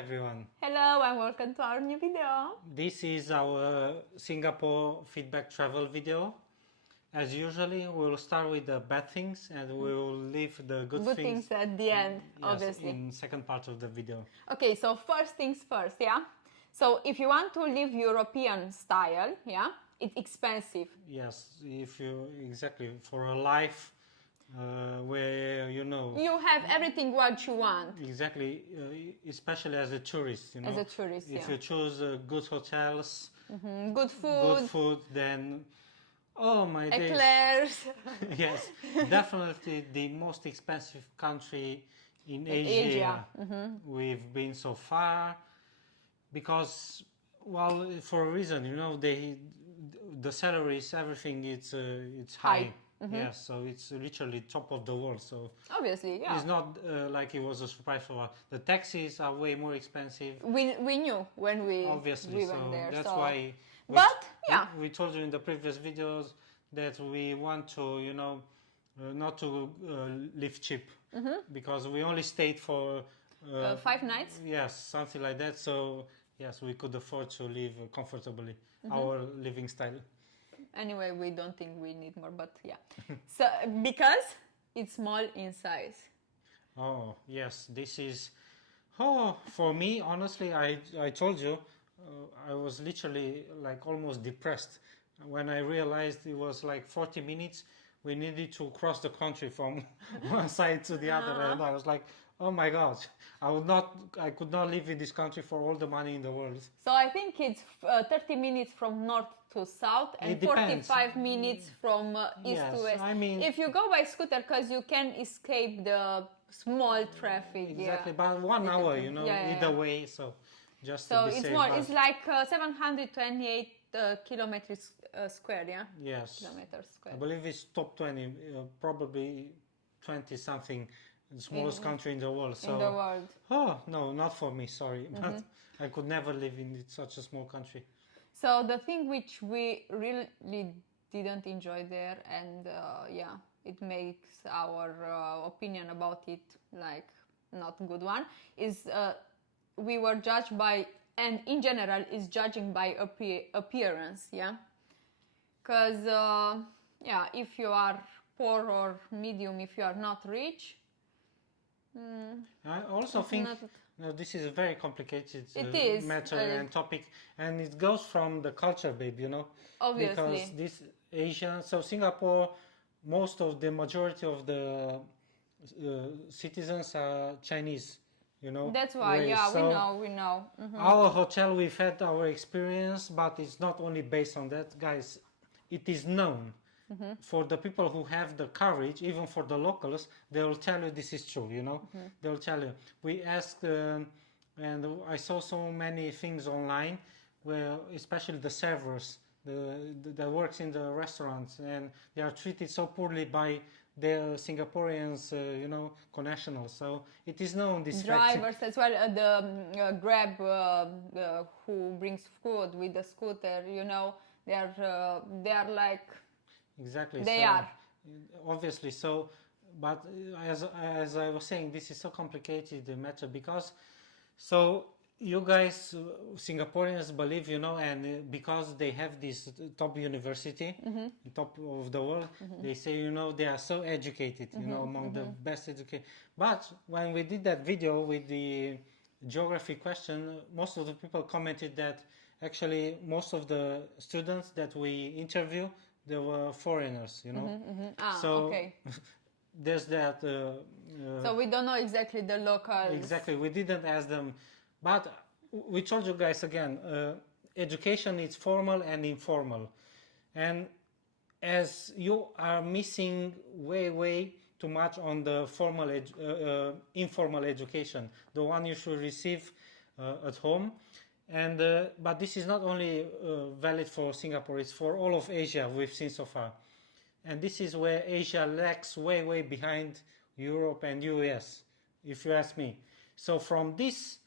everyone. Hello and welcome to our new video. This is our Singapore feedback travel video. As usually, we'll start with the bad things and we'll leave the good things at the end, yes, obviously. in second part of the video. Okay, so first things first, yeah? So if you want to live European style, yeah, it's expensive. Yes, if you, exactly, for a life where, you know... You have everything what you want. Exactly, especially as a tourist, you know. As a tourist, if yeah. you choose good hotels, Good food, then... Oh my days. eclairs. Yes, definitely the most expensive country in Asia we've been so far, because, well, for a reason, you know, the salaries, everything, it's high. Yes, so it's literally top of the world. So Obviously, yeah. it's not like it was a surprise for us. The taxis are way more expensive. We knew when we Obviously, went so there. that's so. why. But yeah, we told you in the previous videos that we want to, you know, not to live cheap, because we only stayed for 5 nights. yes, something like that. So yes, we could afford to live comfortably, our living style. Anyway, we don't think we need more, but yeah. So because it's small in size. Oh yes, this is. Oh, for me, honestly, I told you, I was literally like almost depressed when I realized it was like 40 minutes. We needed to cross the country from one side to the other, and I was like, oh my God, I could not live in this country for all the money in the world. So I think it's 30 minutes from north to south and It depends. 45 minutes from east Yes, to west. I mean- if you go by scooter, because you can escape the small traffic. Exactly, Yeah. but 1 hour, you know, Yeah, either yeah. way, so just So to be it's safe. more. But It's like 728 kilometers square. Yeah. yes, Kilometers I square. believe it's top 20, probably 20 something, the smallest country in the world. So In the world. oh no, not for me, sorry, but I could never live in such a small country. So the thing which we really didn't enjoy there, and yeah, it makes our opinion about it like not good one, is we were judged by, and in general is judging by appearance, yeah, because yeah, if you are poor or medium, if you are not rich. I also think not- this is a very complicated It is, matter and topic, and it goes from the culture, babe, you know. Obviously. Because this Asian, so Singapore, most of the majority of the citizens are Chinese, you know. That's why, race. yeah, So we know. our hotel, we've had our experience, but it's not only based on that, guys. It is known. For the people who have the courage, even for the locals, they will tell you this is true, you know. They'll tell you. We asked, and I saw so many things online, where especially the servers, that works in the restaurants, and they are treated so poorly by the Singaporeans, you know, connationals. So it is known, this Drivers as well, the Grab who brings food with the scooter, you know, they are like. Exactly. They so, are. Obviously. So, but as I was saying, this is so complicated, the matter, because so you guys, Singaporeans, believe, you know, and because they have this top university, top of the world, they say, you know, they are so educated, you know, among the best educated. But when we did that video with the geography question, most of the people commented that actually most of the students that we interview, they were foreigners, you know. So Okay. there's that. So we don't know exactly the locals. Exactly, we didn't ask them, but we told you guys again. Education is formal and informal, and as you are missing way too much on the informal education, the one you should receive at home. And but this is not only valid for Singapore, it's for all of Asia we've seen so far. And this is where Asia lags way behind Europe and US, if you ask me. So from this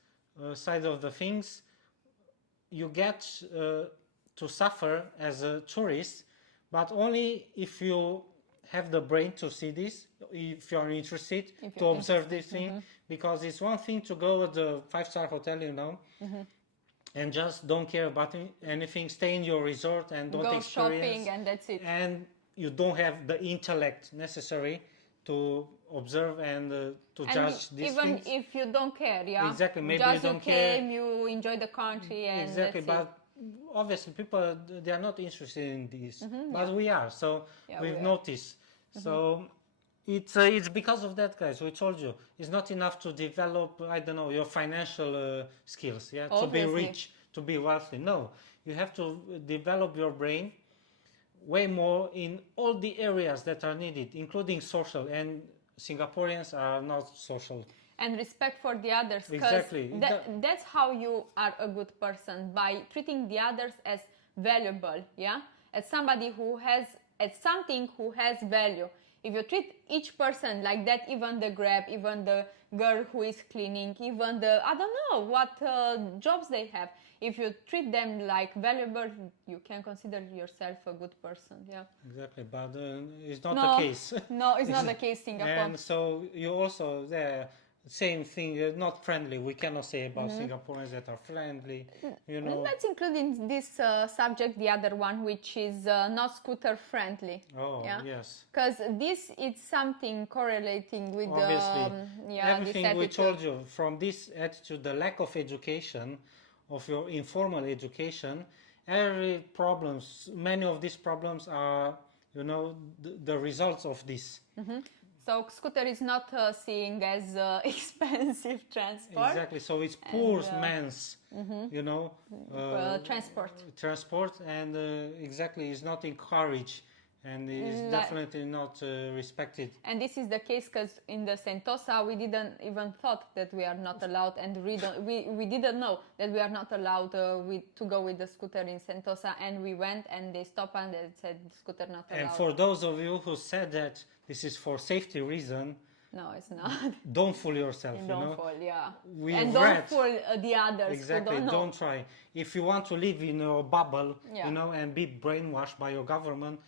side of the things, you get to suffer as a tourist, but only if you have the brain to see this, if you are interested to observe this thing, because it's one thing to go at the 5-star hotel, and just don't care about anything, stay in your resort and don't Go experience. shopping and that's it. And you don't have the intellect necessary to observe and to judge these even things. if you don't care, yeah. Exactly, maybe just you don't came, care. you enjoy the country, and Exactly, that's but obviously people, they are not interested in this, but yeah. we are. So Yeah, we've we are. noticed. So it's because of that, guys. We told you it's not enough to develop, I don't know, your financial skills, yeah, to be Obviously. rich, to be wealthy. No, you have to develop your brain way more in all the areas that are needed, including social. And Singaporeans are not social. And respect for the others, because Exactly. that's how you are a good person, by treating the others as valuable, yeah, as somebody who has, as something who has value. If you treat each person like that, even the Grab, even the girl who is cleaning, even the, I don't know what jobs they have, if you treat them like valuable, you can consider yourself a good person, yeah. Exactly, but it's not No, the case. no, it's not the case, Singapore. And so you also there, same thing, not friendly. We cannot say about Singaporeans that are friendly, Let's include in this subject the other one, which is not scooter friendly. Oh, yeah? yes. Because this is something correlating with Obviously, everything this we attitude. told you, from this attitude, the lack of education, of your informal education, many of these problems are, the results of this. So scooter is not seen as expensive transport. Exactly. So it's poor man's, transport. and exactly is not encouraged, and is definitely not respected. And this is the case because in the Sentosa we didn't even thought that we are not allowed, and we didn't know that we are not allowed to go with the scooter in Sentosa, and we went and they stopped and they said scooter not allowed. And for those of you who said that this is for safety reason, no, it's not. Don't fool yourself. Don't fool, yeah. And don't fool the others. Exactly. Who don't know. Don't try. If you want to live in a bubble, and be brainwashed by your government,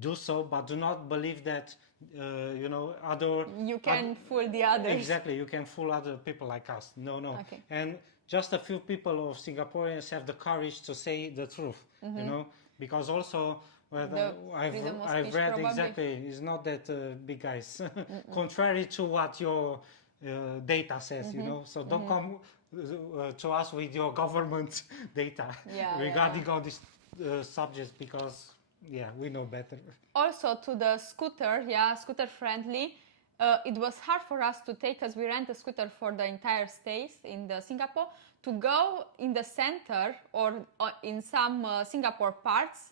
do so. But do not believe that, other. You can fool the others. Exactly. You can fool other people like us. No. Okay. And just a few people of Singaporeans have the courage to say the truth. Because also. Well, I've read probably. exactly. It's not that big, guys. Contrary to what your data says, So don't come to us with your government data regarding all these subjects, because we know better. Also, to the scooter, scooter friendly. It was hard for us to take, as we rent a scooter for the entire stays in the Singapore, to go in the center or in some Singapore parts.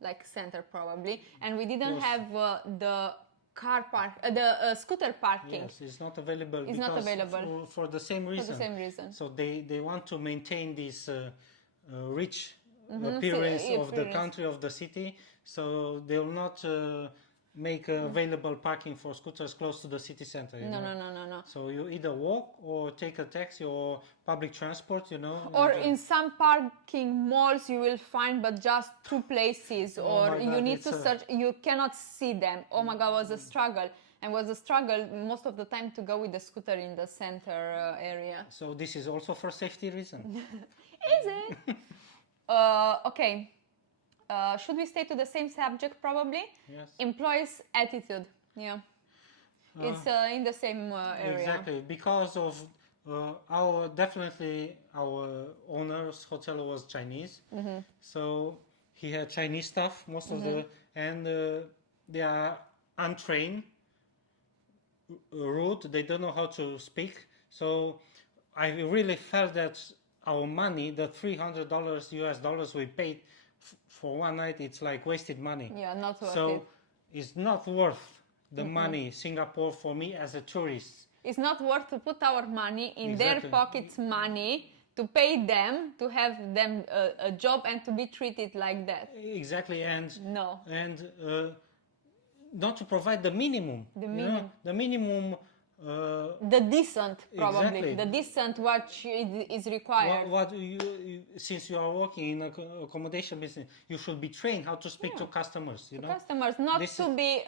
Like center probably, and we didn't have the car park, the scooter parking. Yes, it's not available. It's not available for the same reason. For the same reason. So they want to maintain this rich appearance of the country, of the city. So they will not make available parking for scooters close to the city center. No. So you either walk or take a taxi or public transport, Or in some parking malls you will find but just 2 places, or you need to search, you cannot see them. Oh my God, it was a struggle. And was a struggle most of the time to go with the scooter in the center area. So this is also for safety reason. Is it? Okay. Should we stay to the same subject probably? Yes. Employees' attitude. Yeah. It's in the same area. Exactly. Because of our owner's hotel was Chinese. So he had Chinese staff, most of and they are untrained, rude, they don't know how to speak. So I really felt that our money, the $300 US we paid for one night, it's like wasted money. Yeah, not worth it. So it's not worth the money, Singapore, for me as a tourist. It's not worth to put our money in their pockets, money to pay them, to have them a job and to be treated like that. Exactly, and no, and not to provide the minimum. The minimum the decent, probably Exactly. the decent what is required. what since you are working in accommodation business, you should be trained how to speak to customers. You know, Customers, not This to is- be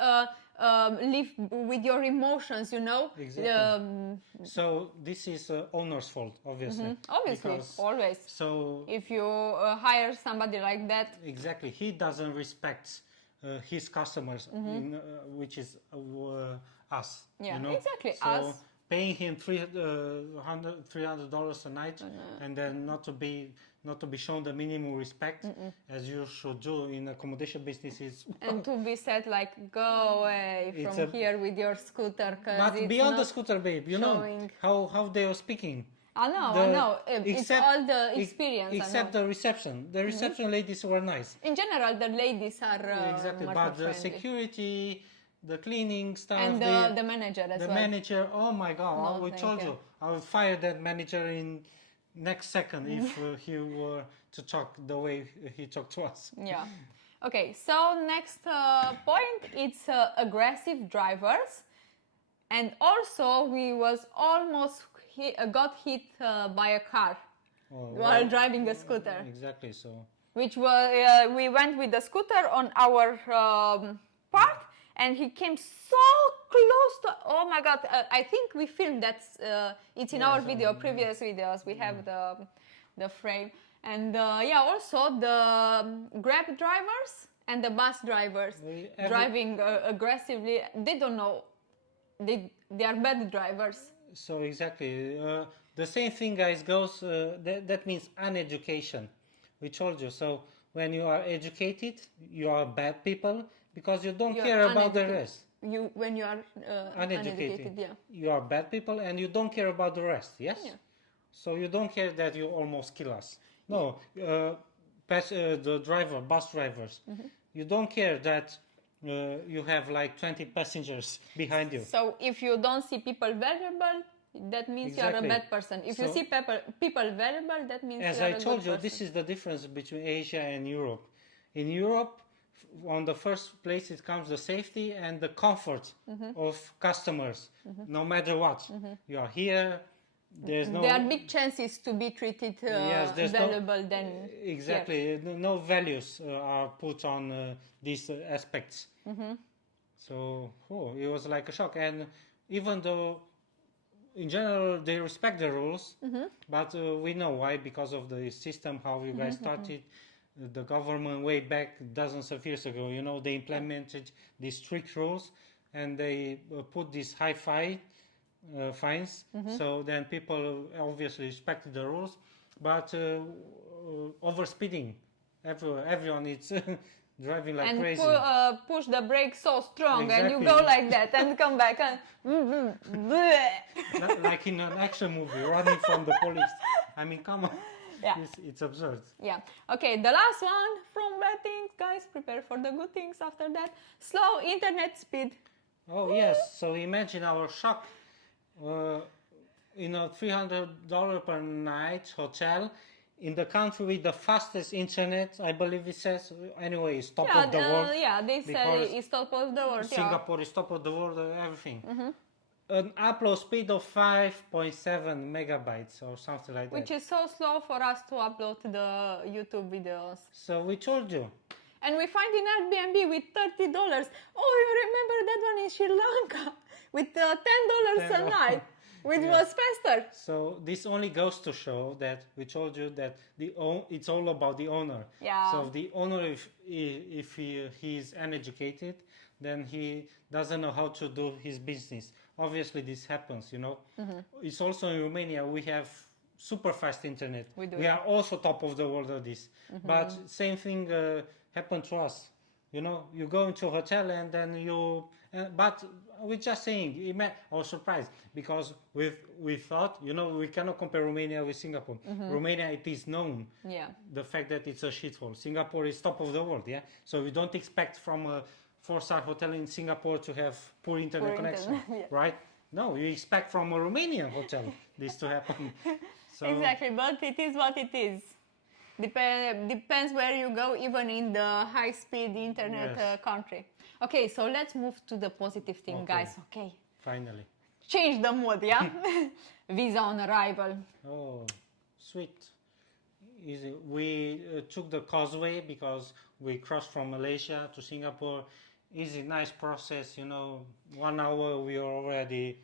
live with your emotions, you know. Exactly. So this is owner's fault, obviously. Obviously, Because- always. So If you hire somebody like that, exactly, he doesn't respect his customers, which is us. Yeah, you know? exactly, So us. paying him $300 a night, and then not to be shown the minimum respect as you should do in accommodation businesses. and to be said like, go away It's from a- here with your scooter, because But it's beyond the not scooter, babe, you showing- know how they are speaking. I know, it's except- all the experience. I Except know. the reception. The reception ladies were nice. In general, the ladies are Exactly, much but more the friendly. security, the cleaning staff, And the manager as the well. manager. Oh my God! No, we thank told you. you, I would fire that manager in next second if he were to talk the way he talked to us. Yeah. Okay, so next point, it's aggressive drivers, and also we was almost got hit by a car while driving a scooter, Exactly. So which was we went with the scooter on our part, and he came so close to. Oh my God! I think we filmed that. It's in our video, previous videos. We have the frame. And also the Grab drivers and the bus drivers driving aggressively. They don't know. They are bad drivers. So exactly, the same thing, guys, goes. That means uneducation. We told you. So when you are educated, you are bad people because you don't You're care about the uneducated. rest. When you are uneducated, yeah. You are bad people and you don't care about the rest. Yes. Yeah. So you don't care that you almost kill us. No, the bus drivers. You don't care that you have like 20 passengers behind you. So if you don't see people valuable, that means you are a Exactly. bad person. If you So- see people valuable, that means As you are I a told good you, person. this is the difference between Asia and Europe. In Europe, on the first place, it comes the safety and the comfort of customers, no matter what. You are here. There's no. There are big chances to be treated there's no- valuable than Exactly. No values are put on these aspects. So it was like a shock. And even though in general they respect the rules, but we know why, because of the system, how you guys started. The government way back dozens of years ago, they implemented these strict rules, and they put these high fines. So then people obviously respected the rules, but overspeeding, everyone is driving like and crazy. push the brake so strong, and you Exactly. go like that and come back and Like in an action movie, running from the police. I mean, come on. Yeah. It's absurd. Yeah. Okay, the last one from bad things, guys. Prepare for the good things after that. Slow internet speed. Oh yes, so imagine our shock. In a $300 per night hotel in the country with the fastest internet, I believe it says. Anyway, it's top of the world. Yeah, they say because it's top of the world. Singapore is top of the world, everything. An upload speed of 5.7 megabytes or something like that. Which is so slow for us to upload the YouTube videos. So we told you. And we find in Airbnb with $30. Oh, you remember that one in Sri Lanka with $10 a night, which was faster. So this only goes to show that we told you that it's all about the owner. Yeah. So the owner, if he is uneducated, then he doesn't know how to do his business. Obviously, this happens. It's also in Romania. We have super fast internet. We do. We are also top of the world at this. But same thing happened to us. You go into a hotel and then but we're just saying, I was surprised because we thought, we cannot compare Romania with Singapore. Romania, it is known, the fact that it's a shithole. Singapore is top of the world, yeah? So we don't expect from a 4-star hotel in Singapore to have poor internet connection, right? No, you expect from a Romanian hotel this to happen. So, Exactly, but it is what it is. Depends where you go, even in the high-speed internet Yes. country. Okay, so let's move to the positive thing, Okay. guys. Okay. Finally. change the mood, yeah? Visa on arrival. Oh, sweet. Easy. We took the causeway because we crossed from Malaysia to Singapore. Easy, nice process, 1 hour we are already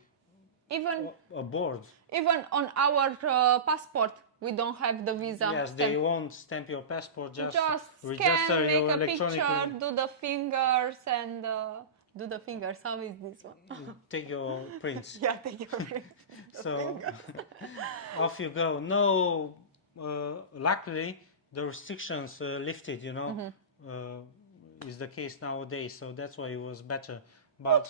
Even aboard. even on our passport, we don't have the visa. Yes, they won't stamp your passport, just scan, register make your a picture, electronically. do the fingers, and do the fingers. How is this one? Take your prints. Yeah, take your ring. So off you go. No, luckily the restrictions lifted, is the case nowadays, so that's why it was better. But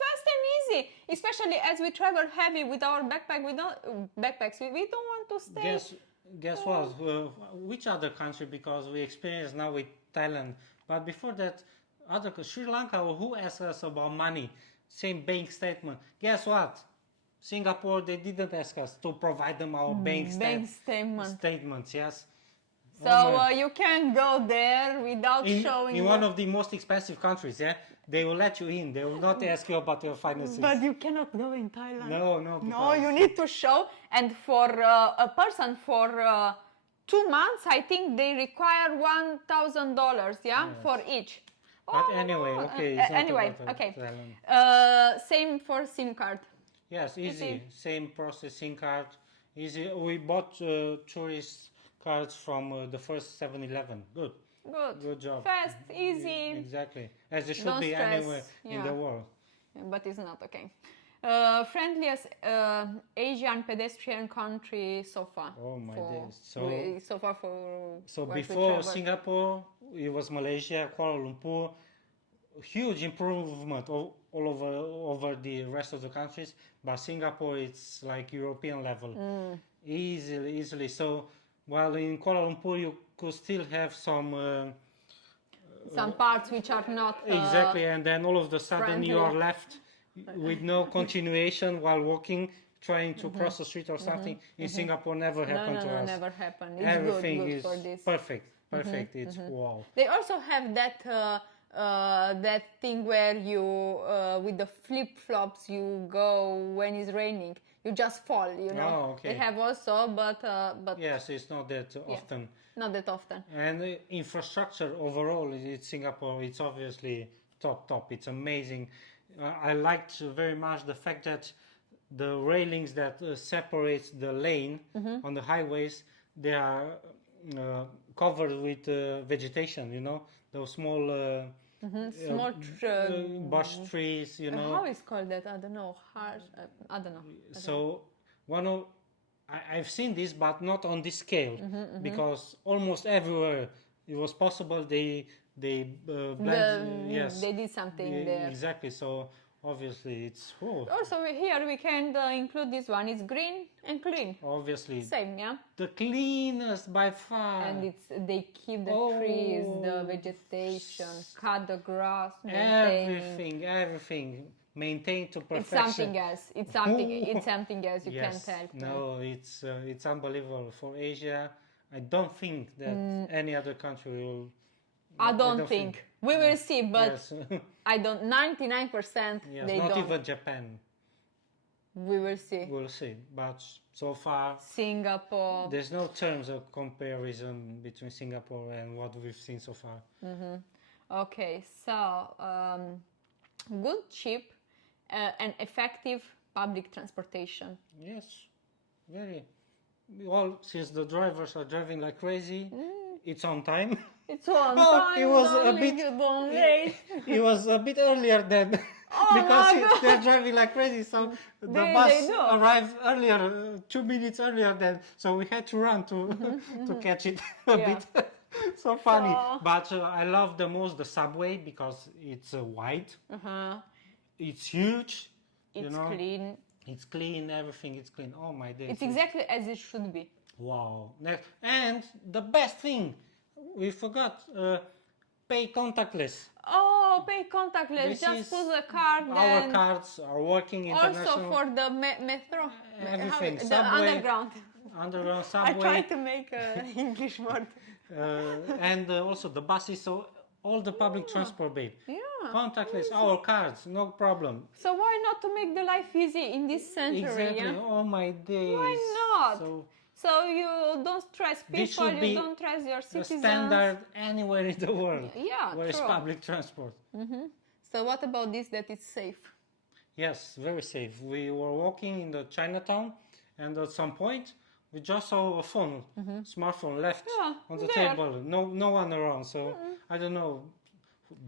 Fast and easy. Especially as we travel heavy with our backpacks. We don't want to stay. guess what? Which other country? Because we experienced now with Thailand, but before that, Sri Lanka. Who asked us about money? Same bank statement. Guess what? Singapore, they didn't ask us to provide them our bank statements. Yes. So you can go there without showing. In one of the most expensive countries, yeah, they will let you in. They will not ask you about your finances. But you cannot go in Thailand. No. You need to show. And for a person for 2 months, I think they require $1,000. Yeah, for each. But anyway, okay. It's not about okay. Thailand. Same for SIM card. Yes, easy. Same processing card. Easy. We bought tourist cards from the first 7-Eleven. Good job. Fast, easy. Exactly. As it should Don't be stress. anywhere in the world. But it's not okay. Friendliest Asian pedestrian country so far. Oh my days. So far for. So before Singapore, it was Malaysia, Kuala Lumpur. Huge improvement all over the rest of the countries, but Singapore, it's like European level. Easily. So while in Kuala Lumpur you could still have some parts which are not exactly, and then all of a sudden friendly. you are left with no continuation while walking, trying to cross the street or something. In Singapore, never happened to us. Never happened. It's Everything good is for this. perfect. It's wow. They also have that thing where you with the flip flops you go when it's raining. You just fall. Oh, okay. They have also, but Yes, it's not that often. Not that often. And infrastructure overall in Singapore, it's obviously top. It's amazing. I liked very much the fact that the railings that separates the lane on the highways, they are covered with vegetation. Those small bush trees. How is called that? I don't know. I don't know. So I've seen this, but not on this scale, because almost everywhere it was possible they yes, they did something there. Exactly. So obviously it's Also here we can include this one. It's green and clean. Obviously Same, yeah. the cleanest by far. And they keep the trees, the vegetation, cut the grass, maintain. everything maintained to It's perfection. something else. It's something else. You can't tell. No, it's unbelievable for Asia. I don't think that any other country will. I don't think. We will see, but Yes. I don't. 99%. Yes, they not don't. even Japan. We will see. We'll see. But so far, Singapore. there's no terms of comparison between Singapore and what we've seen so far. Okay, so good, cheap, and effective public transportation. Yes, very. Well, since the drivers are driving like crazy, it's on time. It's on Oh, time. it was a darling, bit- you don't late. It was a bit earlier than because they're driving like crazy. So the They bus do. arrived earlier, 2 minutes earlier than. So we had to run to to catch it a Yeah. bit. So funny. So- But I love the most the subway because it's wide, it's huge. It's clean. It's clean. Everything is clean. Oh my days. It's exactly as it should be. Wow. And the best thing, we forgot, pay contactless. Oh, pay contactless. This Just is put the card. Our then cards are working international. also for the metro. Everything. The Subway, underground. underground I subway. tried to make an English word. And also the buses. So all the public transport, babe. Yeah. Contactless, our cards, no problem. So why not to make the life easy in this century? Exactly. Yeah? Oh my days. Why not? So So you don't stress this people, should you be don't stress your a citizens. standard anywhere in the world. Yeah, where is true. public transport. So what about this, that it's safe? Yes, very safe. We were walking in the Chinatown, and at some point we just saw a phone, smartphone left Yeah, on the there. table. No one around. So I don't know.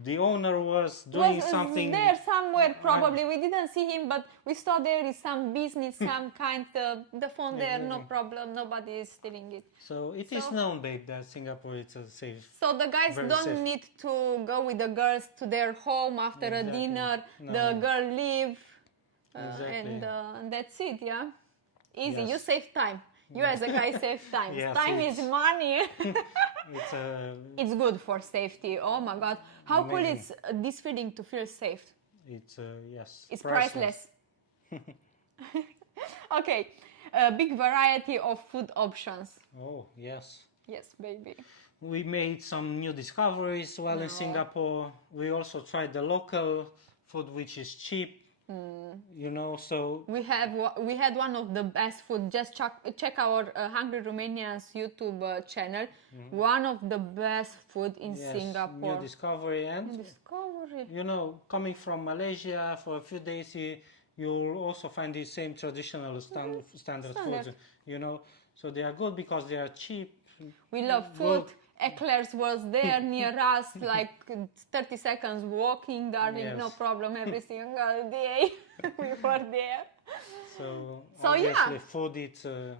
The owner was doing Was something. there somewhere probably. We didn't see him, but we saw there is some business, some kind the phone there, no Exactly. problem. Nobody is stealing it. So it is known, babe, that Singapore is a safe. So the guys Very don't safe. need to go with the girls to their home after a Exactly. dinner. No. The girl leave, Exactly. and that's it. Yeah, easy. Yes. You save time. You as a guy save time. Yes, Time is it's- money. It's a. It's good for safety. Oh my God, how cool Amazing. is this feeling to feel safe? It's yes. It's priceless. Okay, a big variety of food options. Oh yes. Yes, baby. We made some new discoveries while in Singapore. We also tried the local food, which is cheap. You know, so We had one of the best food. Just check our Hungry Romanians YouTube channel. One of the best food in yes, Singapore. new discovery, and Discovery. you know, coming from Malaysia for a few days, you'll also find the same traditional standard foods. You know, so they are good because they are cheap. We love food. Eclairs was there near us, like 30 seconds walking, darling, Yes. no problem, every single day we were there. So So, yeah. obviously, food it's a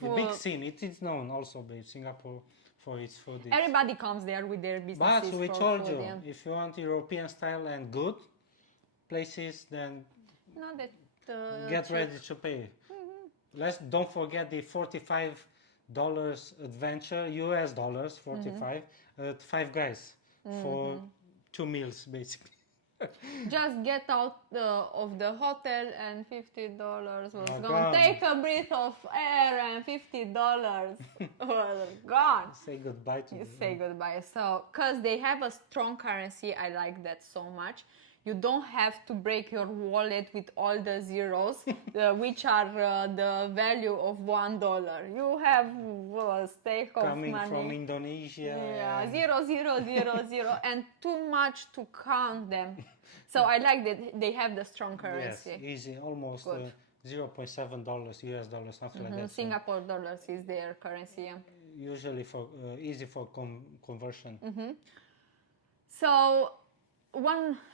big Food. scene. It is known also by Singapore for its food. Everybody comes there with their But businesses we for told food, you, yeah. if you want European style and good places, then Not that get cheap. ready to pay. Don't forget the $45 adventure, US dollars, 45, at Five Guys for 2 meals basically. Just get out of the hotel and $50 was Are gone. gone. Take a breath of air and $50 was gone. Say goodbye to You them. say goodbye. So, because they have a strong currency, I like that so much. You don't have to break your wallet with all the zeros, which are the value of $1. You have a stake of Coming money. from Indonesia. Yeah, and- 0, and too much to count them. So I like that they have the strong Yes, currency. easy, almost Good. $0.7 US dollars, something like that. So Singapore dollars is their currency. Yeah. usually for easy for conversion. So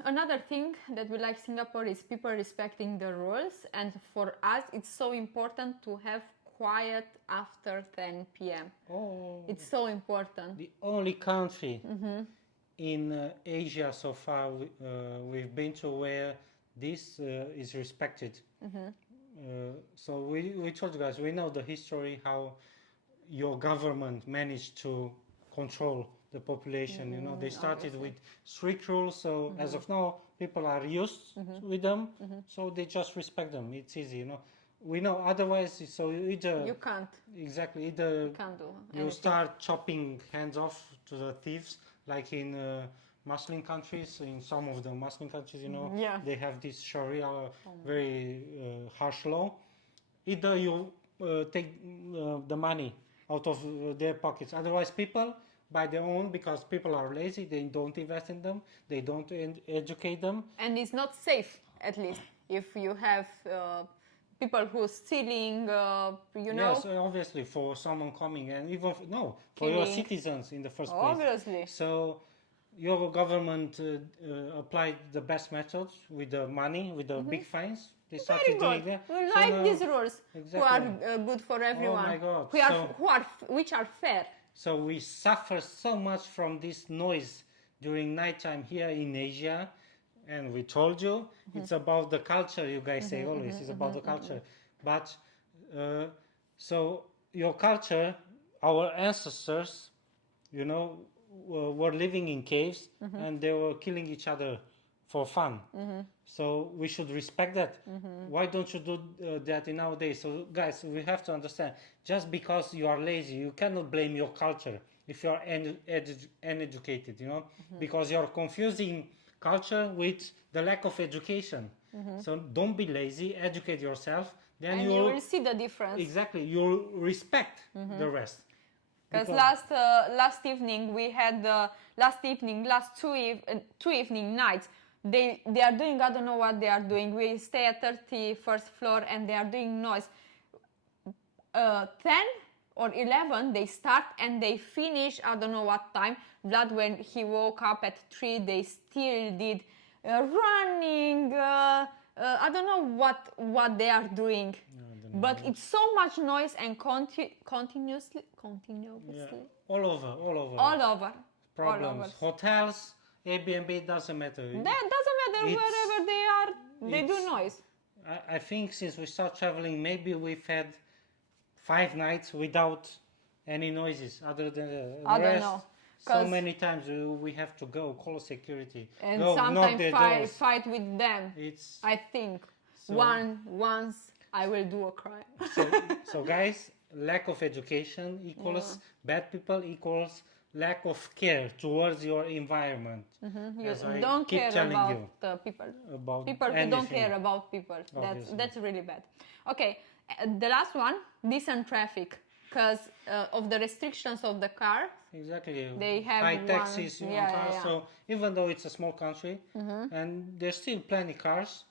another thing that we like Singapore is people respecting the rules, and for us it's so important to have quiet after 10 p.m. Oh, It's so important. the only country in Asia so far we've been to where this is respected. So we told you guys, we know the history, how your government managed to control the population. You know, they started with strict rules, so as of now people are used with them, so they just respect them. It's easy, you know. We know otherwise, so either You can't either do you anything. start chopping hands off to the thieves, like in Muslim countries. In some of the Muslim countries, you know, Yeah. they have this Sharia very harsh law. Either you take the money out of their pockets. Otherwise, people buy their own because people are lazy. They don't invest in them. They don't educate them. And it's not safe, at least if you have people who stealing, you know. Yes, obviously for someone coming, and even for your Killing. citizens in the first place. Obviously. So your government applied the best methods with the money, with the big fines. They Very started doing good. that. We So like now- these rules who are Exactly. good for everyone. my God. Which are fair. So we suffer so much from this noise during nighttime here in Asia, and we told you it's about the culture. You guys say always it's about the culture, but so your culture, our ancestors, you know, were living in caves and they were killing each other for fun. So we should respect that. Why don't you do that in nowadays? So guys, we have to understand, just because you are lazy, you cannot blame your culture if you are uneducated, you know, because you're confusing culture with the lack of education. So don't be lazy, educate yourself, then And you will see the difference. exactly, you'll respect the rest. Because last evening we had last two evening nights. They are doing, I don't know what they are doing. We stay at 31st floor and they are doing noise. 10 or 11 they start and they finish, I don't know what time. Vlad, when he woke up at 3, they still did running. I don't know what they are doing. But it's so much noise and continuously. Yeah. All over. All over. Problems. All over. Hotels, Airbnb, doesn't matter. That doesn't matter wherever they are, they do noise. I think since we start traveling, maybe we've had 5 nights without any noises other than the I rest. don't know. So many times we have to go, call security. And go, sometimes fight with them. It's I think so, once I will do a crime. so guys, lack of education equals bad people equals lack of care towards your environment. You don't care about the people. About people who don't care about people. That's really bad. Okay, the last one, decent traffic, because of the restrictions of the car. Exactly. They have high taxes on cars. Yeah. So even though it's a small country and there's still plenty cars,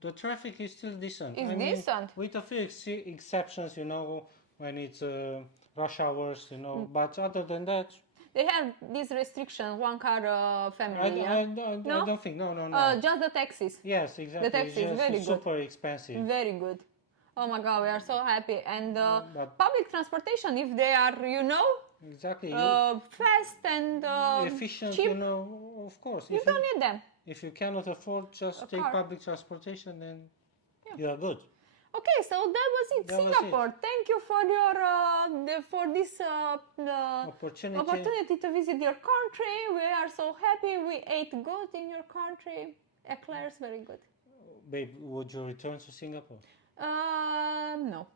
the traffic is still decent. Decent. With a few exceptions, when it's rush hours, but other than that, they have this restriction, one car family. I don't think, no. Just the taxis. Yes, exactly. The taxis, very good. Super expensive. Very good. Oh my God, we are so happy. And public transportation, if they are, exactly. fast and efficient, cheap, of course. You don't need them. If you cannot afford, just take public transportation, then you are good. Okay, so that was it, Singapore. Thank you for your for this opportunity to visit your country. We are so happy. We ate good in your country. Eclairs, very good. Babe, would you return to Singapore? No.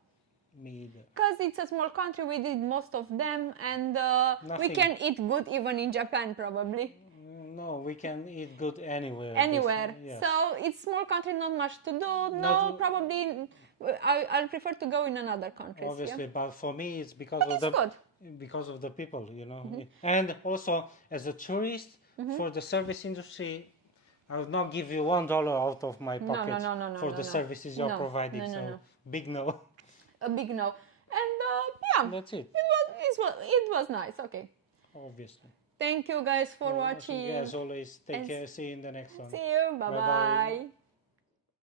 Me either. Because it's a small country, we did most of them, and we can eat good even in Japan, probably. No, we can eat good anywhere. Yes. So it's small country, not much to do. Probably I'll prefer to go in another country. Obviously, but for me it's because of the people, And also, as a tourist, for the service industry, I would not give you $1 out of my pocket for the services you're providing. Big no. A big no. And that's it. It was nice. Okay. Obviously. Thank you guys for watching. As always, take care. See you in the next one. See you. Bye-bye.